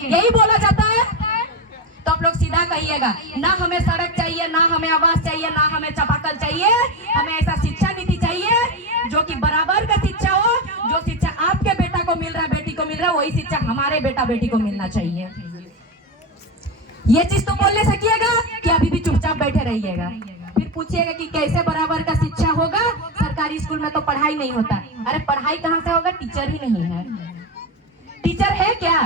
यही बोला जाता है। तो आप लोग सीधा कहिएगा, ना हमें सड़क चाहिए, ना हमें आवास चाहिए, ना हमें चापाकल चाहिए, हमें ऐसा शिक्षा नीति चाहिए जो कि बराबर का शिक्षा हो। जो शिक्षा आपके बेटा को मिल रहा है, बेटी को मिल रहा है, वही शिक्षा हमारे बेटा बेटी को मिलना चाहिए। ये चीज तो बोलने सकिएगा कि अभी भी चुपचाप बैठे रहिएगा। फिर पूछिएगा कि कैसे बराबर का शिक्षा होगा, सरकारी स्कूल में तो पढ़ाई नहीं होता। अरे पढ़ाई कहाँ से होगा, टीचर ही नहीं है। टीचर है क्या?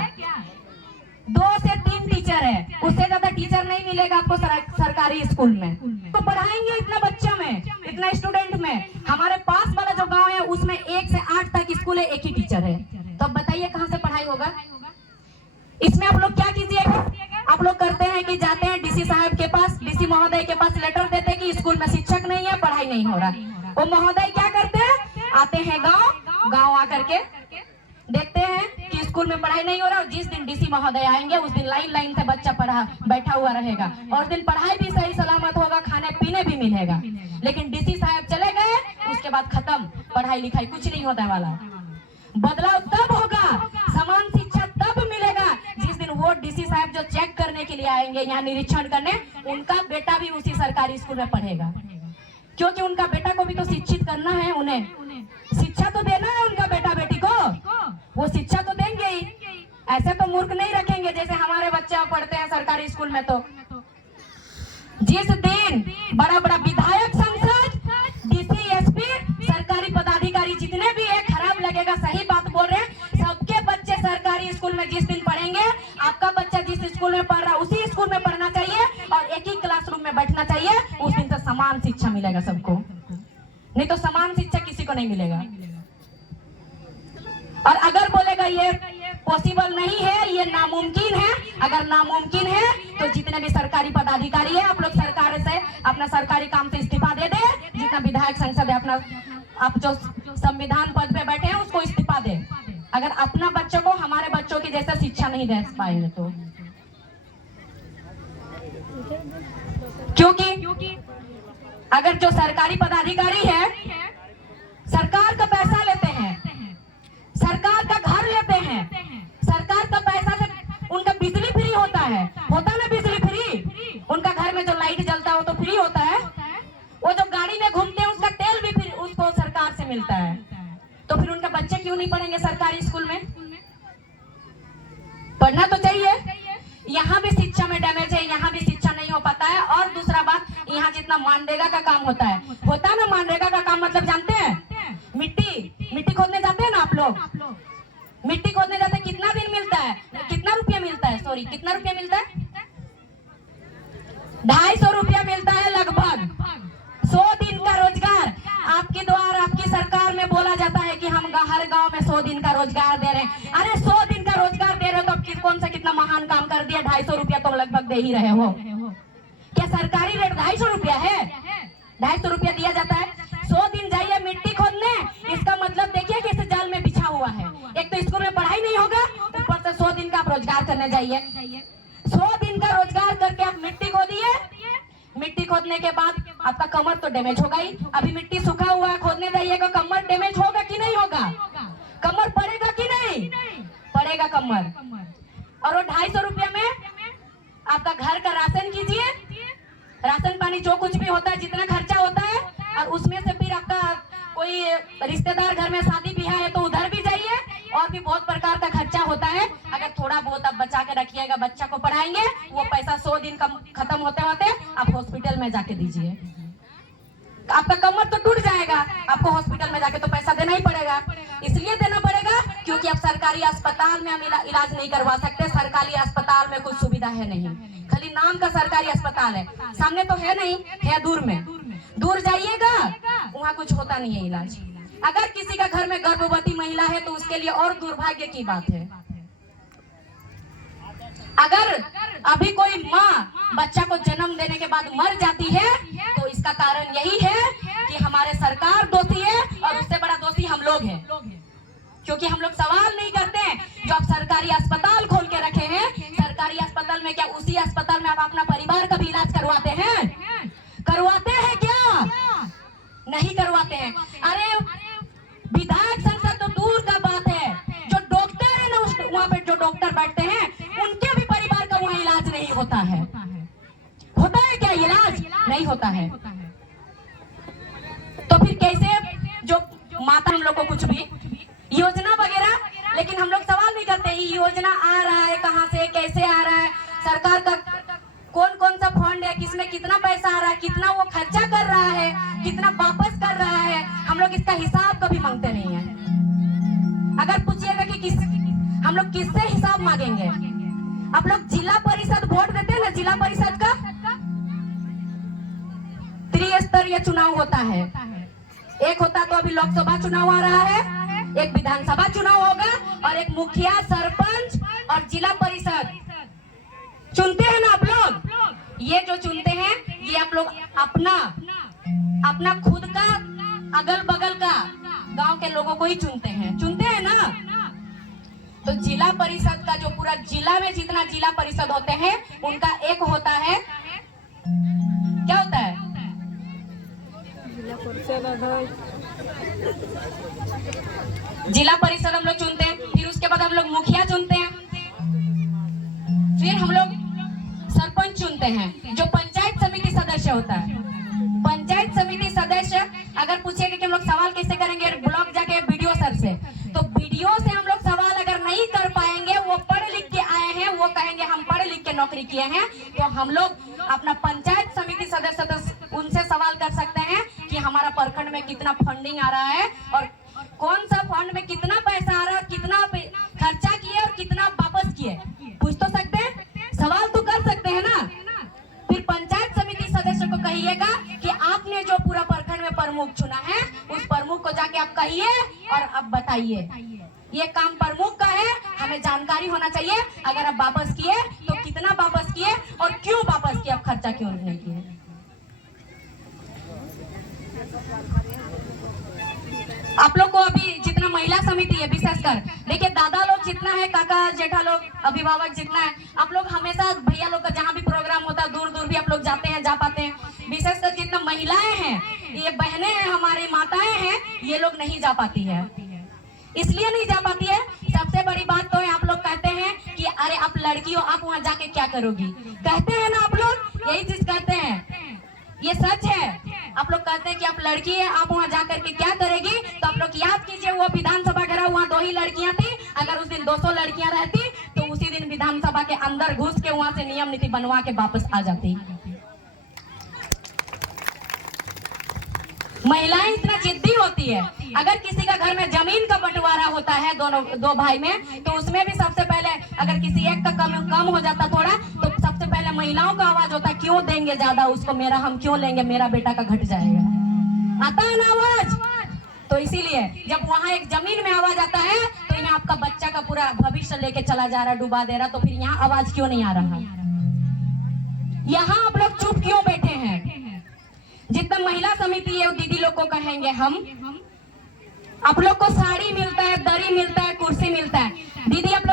2 से 3 टीचर है, उससे ज्यादा टीचर नहीं मिलेगा आपको सरकारी स्कूल में। तो पढ़ाएंगे इतना बच्चा में, इतना स्टूडेंट में। हमारे पास वाला जो गांव है उसमें 1 से 8 तक स्कूल है, एक ही टीचर है। तो अब बताइए कहाँ से पढ़ाई होगा। इसमें आप लोग क्या कीजिएगा, आप लोग करते हैं कि जाते हैं डीसी साहब के पास, डीसी महोदय के पास लेटर देते हैं कि स्कूल में शिक्षक नहीं है, पढ़ाई नहीं हो रहा। वो महोदय क्या करते हैं, आते हैं गांव आकर के देखते हैं कि स्कूल में पढ़ाई नहीं हो रहा। और जिस दिन डीसी महोदय आएंगे उस दिन लाइन से बच्चा बैठा हुआ रहेगा, और दिन पढ़ाई भी सही सलामत होगा, खाने पीने भी मिलेगा। लेकिन डीसी साहब चले गए, उसके बाद खत्म, पढ़ाई लिखाई कुछ नहीं होता वाला। बदलाव तब होगा, समान शिक्षा तब मिलेगा जिस दिन वो डीसी साहब जो चेक करने के लिए आएंगे, यहाँ निरीक्षण करने, उनका बेटा भी उसी सरकारी स्कूल में पढ़ेगा। क्योंकि उनका बेटा को भी तो शिक्षित करना है, उन्हें शिक्षा तो देना है उनका बेटा बेटी को, वो शिक्षा तो देंगे ही। ऐसे तो मूर्ख नहीं रखेंगे जैसे हमारे बच्चे पढ़ते हैं सरकारी स्कूल में। तो जिस दिन बड़ा बड़ा विधायक, सांसद, डीसी, एसपी, सरकारी पदाधिकारी जितने भी है, खराब लगेगा, सही बात बोल रहे हैं, सबके बच्चे सरकारी स्कूल में जिस दिन पढ़ेंगे, आपका बच्चा जिस स्कूल में पढ़ रहा है उसी स्कूल में पढ़ना चाहिए और एक ही क्लासरूम में बैठना चाहिए। उस दिन से समान शिक्षा मिलेगा सबको, नहीं तो समान शिक्षा किसी को नहीं मिलेगा। और अगर बोलेगा ये पॉसिबल नहीं है, ये नामुमकिन है, अगर नामुमकिन है तो जितने भी सरकारी पदाधिकारी है, आप लोग सरकार से अपना सरकारी काम से इस्तीफा दे दे। जितना विधायक, सांसद है, अपना आप जो संविधान पद पे बैठे हैं उसको इस्तीफा दे, अगर अपना बच्चों को हमारे बच्चों की जैसा शिक्षा नहीं दे पाएंगे तो। क्योंकि अगर जो सरकारी पदाधिकारी है सरकार का पैसा लेते हैं, सरकार का घर लेते हैं, सरकार का पैसा से उनका बिजली फ्री होता है, होता ना बिजली फ्री, उनका घर में जो लाइट जलता है वो तो फ्री होता है, वो जो गाड़ी में घूमते हैं उसका तेल भी फ्री उसको सरकार से मिलता है। तो फिर उनका बच्चे क्यों नहीं पढ़ेंगे सरकारी स्कूल में? पढ़ना तो चाहिए। यहाँ भी शिक्षा में डैमेज है, यहाँ भी शिक्षा नहीं हो पाता है। और दूसरा बात, यहाँ जितना मनरेगा का काम होता है ना, मनरेगा का काम मतलब जानते हैं, मिट्टी खोदने जाते हैं ना आप लोग, मिट्टी खोदने जाते हैं, कितना दिन मिलता है, कितना रुपया मिलता है, सॉरी कितना रुपया मिलता है, 250 रुपया मिलता है लगभग। 100 दिन का रोजगार आपके द्वारा, आपकी सरकार में बोला जाता है कि हम हर गांव में 100 दिन का रोजगार दे रहे हैं। अरे 100 दिन का रोजगार दे रहे हो तो अब कौन सा कितना महान काम कर दिया, 250 रुपया तो लगभग दे ही रहे हो। क्या सरकारी रेट 250 रुपया है? 250 रुपया दिया जाता है। 100 दिन जाइए मिट्टी खोदने, इसका मतलब देखिए कि इस जाल में बिछा हुआ है। एक तो स्कूल में पढ़ाई नहीं होगा, ऊपर से 100 दिन का आप रोजगार करने जाइए। 100 दिन का रोजगार करके आप मिट्टी खोदिए, मिट्टी खोदने के बाद आपका कमर तो डैमेज होगा ही। अभी मिट्टी सूखा हुआ है, खोदने जाइएगा, कमर डैमेज होगा कि नहीं होगा? कमर पड़ेगा कि नहीं पड़ेगा कमर। और वो 250 रुपया में आपका घर का राशन कीजिए, राशन पानी जो कुछ भी होता है, जितना खर्चा होता है, और उसमें से फिर आपका कोई रिश्तेदार घर में शादी ब्याह है तो उधर भी जाइए, और भी बहुत प्रकार का खर्चा होता है। अगर थोड़ा बहुत आप बचा के रखिएगा, बच्चा को पढ़ाएंगे, वो पैसा 100 दिन का खत्म होते होते आप हॉस्पिटल में जाके दीजिए। आपका कमर तो टूट जाएगा, आपको हॉस्पिटल में जाके तो पैसा देना ही पड़ेगा। इसलिए देना पड़ेगा क्योंकि आप सरकारी अस्पताल में हम इलाज नहीं करवा सकते। सरकारी अस्पताल में कुछ सुविधा है नहीं, खाली नाम का सरकारी अस्पताल है, सामने तो है नहीं, है दूर में। दूर जाइएगा, वहाँ कुछ होता नहीं है इलाज। अगर किसी का घर में गर्भवती महिला है तो उसके लिए और दुर्भाग्य की बात है। अगर अभी कोई माँ बच्चा को जन्म देने के बाद मर जाती है तो इसका कारण यही है कि हमारे सरकार दोषी है और उससे बड़ा दोषी हम लोग हैं। क्योंकि हम लोग सवाल नहीं करते हैं। जो आप सरकारी अस्पताल खोल के रखे हैं, सरकारी अस्पताल में क्या उसी अस्पताल में आप अपना परिवार का भी इलाज करवाते हैं? करवाते हैं क्या? नहीं करवाते हैं। अरे विधायक संसद तो दूर का बात है, जो डॉक्टर है ना, वहाँ पे जो डॉक्टर बैठते हैं होता है? होता है क्या इलाज? नहीं होता है। तो फिर कैसे जो माता हम लोग को कुछ भी योजना वगैरह, लेकिन हम लोग सवाल नहीं करते ये योजना आ रहा है कहाँ से, कैसे आ रहा है, सरकार का कौन कौन सा फंड है, किसमें कितना पैसा आ रहा है, कितना वो खर्चा कर रहा है, कितना वापस कर रहा है, हम लोग इसका हिसाब कभी मांगते नहीं है। अगर पूछिएगा कि हम लोग किससे हिसाब मांगेंगे? आप लोग जिला परिषद वोट देते हैं ना, जिला परिषद का त्रिस्तरीय चुनाव होता है। एक होता तो अभी लोकसभा चुनाव आ रहा है, एक विधानसभा चुनाव होगा, और एक मुखिया, सरपंच और जिला परिषद चुनते हैं ना आप लोग। ये जो चुनते हैं ये आप लोग अपना खुद का अगल बगल का गांव के लोगों को ही चुनते हैं ना। तो जिला परिषद का जो पूरा जिला में जितना जिला परिषद होते हैं उनका एक होता है, क्या होता है? जिला परिषद हम लोग चुनते हैं, फिर उसके बाद हम लोग मुखिया चुनते हैं, फिर हम लोग सरपंच चुनते हैं जो पंचायत समिति सदस्य होता है। पंचायत समिति सदस्य अगर पूछेगा कि हम लोग सवाल कैसे करेंगे ब्लॉक जाके बीडीओ सर से, तो बीडीओ से हम लोग सवाल अगर नहीं कर पाएंगे, वो पढ़ लिख के आए हैं, वो कहेंगे हम पढ़ लिख के नौकरी किए हैं, तो हम लोग अपना पंचायत समिति सदस्य उनसे सवाल कर सकते हैं कि हमारा प्रखंड में कितना फंडिंग आ रहा है और कौन सा फंड में कितना पैसा आ रहा है, कितना खर्चा किए और कितना वापस किए। पूछ तो सकते हैं, सवाल तो कर सकते हैं ना। फिर पंचायत समिति सदस्य को कहिएगा कि आपने जो पूरा प्रखंड में प्रमुख चुना है, उस प्रमुख को जाके आप कहिए और अब बताइए ये काम प्रमुख का है, हमें जानकारी होना चाहिए। अगर आप वापस किए तो कितना वापस किए और क्यों वापस किए, आप खर्चा क्यों नहीं किए। आप लोग को अभी जितना महिला समिति है विशेषकर, देखिए दादा लोग जितना है, काका जेठा लोग, अभिभावक जितना है, आप लोग हमेशा भैया लोग का जहाँ भी प्रोग्राम होता है दूर दूर भी आप लोग जाते हैं, जा पाते हैं। विशेषकर जितना महिलाएं हैं, ये बहनें हैं, हमारी माताएं हैं, ये लोग नहीं जा पाती है। इसलिए नहीं जा पाती है, सबसे बड़ी बात तो है आप लोग कहते हैं कि अरे आप लड़की हो, आप वहाँ जाके क्या करोगी, कहते हैं ना आप लोग, यही चीज कहते हैं, ये सच है। आप लोग कहते हैं कि आप लड़की है, आप वहाँ जाकर के क्या करेगी, तो आप लोग याद कीजिए वो विधानसभा घेरा, वहाँ 2 ही लड़कियां थी। अगर उस दिन 200 लड़कियां रहती तो उसी दिन विधानसभा के अंदर घुस के वहाँ से नियम नीति बनवा के वापस आ जाती। महिलाएं इतना जिद्दी होती है। अगर किसी का घर में जमीन का बंटवारा होता है दो भाई में, तो उसमें भी सबसे पहले अगर किसी एक का कम हो जाता थोड़ा, तो सबसे पहले महिलाओं का आवाज होता है, क्यों देंगे ज्यादा उसको, मेरा हम क्यों लेंगे, मेरा बेटा का घट जाएगा। आता है ना आवाज? तो इसीलिए जब वहाँ एक जमीन में आवाज आता है तो यहाँ आपका बच्चा का पूरा भविष्य लेके चला जा रहा, डुबा दे रहा, तो फिर यहाँ आवाज क्यों नहीं आ रहा? यहाँ आप लोग चुप क्यों बैठे हैं? जितना महिला समिति है वो दीदी लोग को कहेंगे हम, आप लोग को साड़ी मिलता है, दरी मिलता है, कुर्सी मिलता है, दीदी आप